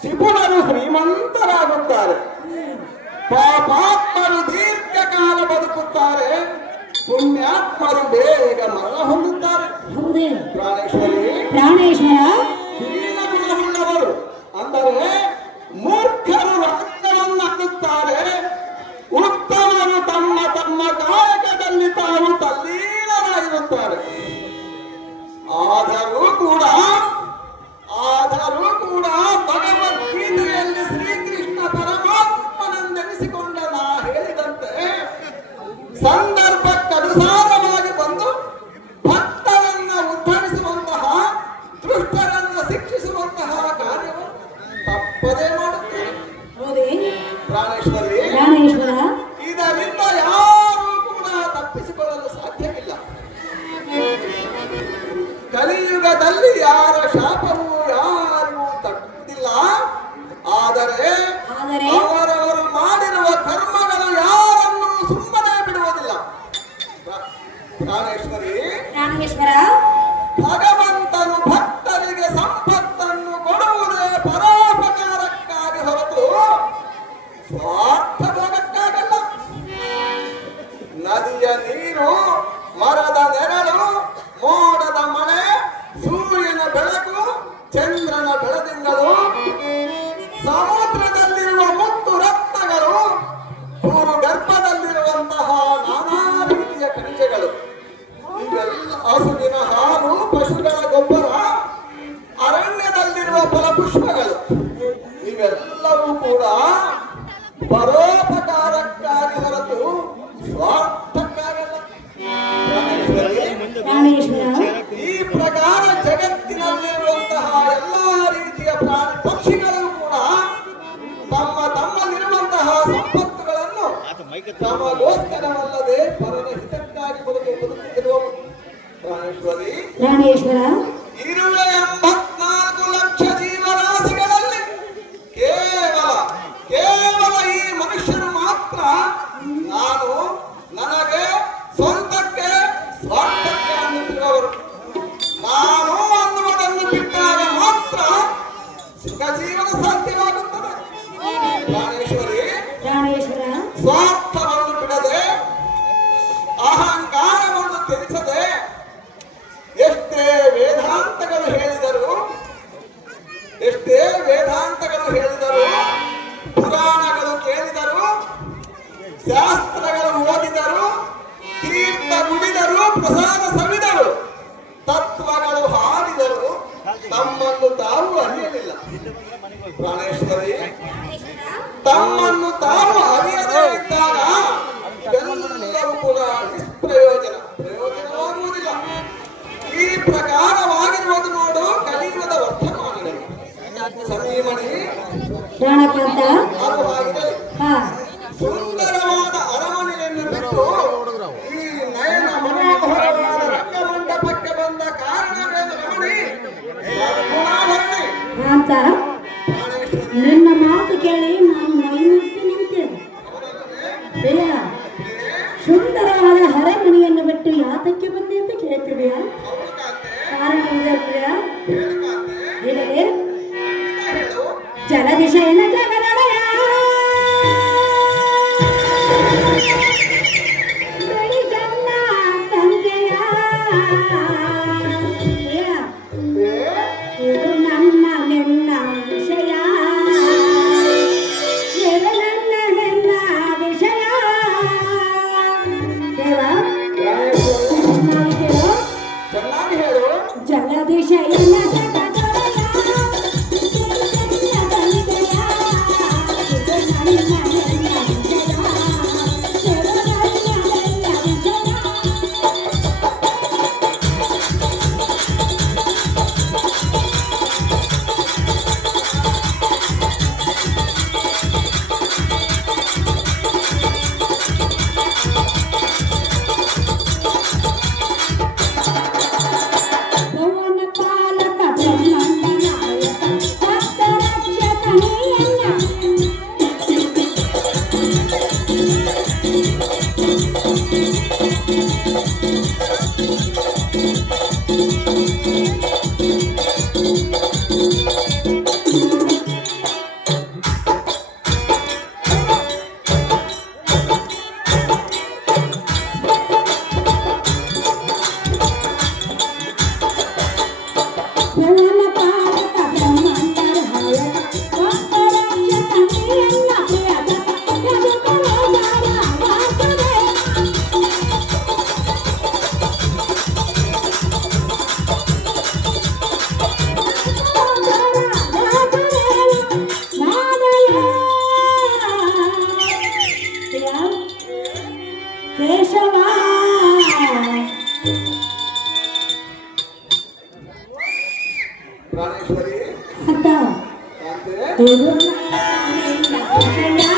ತ್ರಿಪುರರು ಶ್ರೀಮಂತರಾಗುತ್ತಾರೆ ಪಾಪಾತ್ಮರು ದೀರ್ಘಕಾಲ ಬದುಕುತ್ತಾರೆ. ಪುಣ್ಯಾತ್ಮರು ಬೇಗ ಮರಣ ಹೊಂದುತ್ತಾರೆ. ಸಂದರ್ಭಕ್ಕನುಸಾರವಾಗಿ ಬಂದು ಭಕ್ತರನ್ನ ಉದ್ಧರಿಸುವಂತಹ ದುಷ್ಟರನ್ನ ಶಿಕ್ಷಿಸುವಂತಹ ಕಾರ್ಯವನ್ನು ತಪ್ಪದೇ ಮಾಡುತ್ತೇವೆ ಪ್ರಾಣೇಶ್ವರ? ಇದರಿಂದ ಯಾರು ಕೂಡ ತಪ್ಪಿಸಿಕೊಳ್ಳಲು ಸಾಧ್ಯವಿಲ್ಲ. ಕಲಿಯುಗದಲ್ಲಿ ಯಾರ ಪ್ರಾ- ರಾಮೇಶ್ವರ ಭಗವಂತನು ಭಕ್ತರಿಗೆ ಸಂಪತ್ತನ್ನು ಕೊಡುವುದೇ ಪರೋಪಕಾರಕ್ಕಾಗಿ ಹೊರತು ಸ್ವಾರ್ಥ ಭೋಗಕ್ಕಾಗಲ್ಲ ನದಿಯ ನೀರು ಮರದ ನೆರಳು ಮೋಡದ ಮಳೆ ಸೂರ್ಯನ ಬೆಳಕು ಚಂದ್ರನ ಬೆಳದಿಂಗಳು ಸಮುದ್ರದಲ್ಲಿರುವ ತಮಗೋಸ್ಕರವಲ್ಲದೆ ಪರನ ಹಿತಕ್ಕಾಗಿ ಬದುಕು ಬದುಕುತ್ತಿರುವ ಪ್ರಾಣೇಶ್ವರಿ. ಪ್ರಾಣೇಶ್ವರ ಇರುವ ಎಂಬತ್ನಾಲ್ಕು ಲಕ್ಷ ಜೀವರಾಶಿಗಳಲ್ಲಿ ಕೇವಲ ಕೇವಲ ಈ ಮನುಷ್ಯರು ಮಾತ್ರ ನಾನು ನನಗೆ ಸ್ವಂತಕ್ಕೆ ಸ್ವಾರ್ಥಕ್ಕೆ ಅನ್ನುತ್ತಿರುವವರು ನಾನು ಅನ್ನುವುದನ್ನು ಬಿಟ್ಟಾಗ ಮಾತ್ರ ಸುಖ ಜೀವನ ಪ್ರಸಾದ ಸವಿದರು ತತ್ವಗಳು ಹಾಡಿದರು ತಮ್ಮನ್ನು ತಾವು ಅರಿಯಲಿಲ್ಲ. ಪ್ರಾಣೇಶ್ವರಿ, ತಮ್ಮನ್ನು ತಾವು ಅರಿಯದೇ ಇದ್ದಾಗ ಎಲ್ಲವೂ ಕೂಡ ನಿಷ್ಪ್ರಯೋಜನ. ಪ್ರಯೋಜನವಾಗುವುದಿಲ್ಲ. ಈ ಪ್ರಕಾರವಾಗಿರುವುದು ನೋಡು ಕಲಿಯುಗದ ವರ್ತಮಾನಗಳು ಸಮೀಮಣಿ. ಪ್ರಾಣೇಶ್ವರಿ ನಿನ್ನ ಮಾತು ಕೇಳಿ ನಾನು Thank you. Hello. Tidur, tidur, tidur, tidur,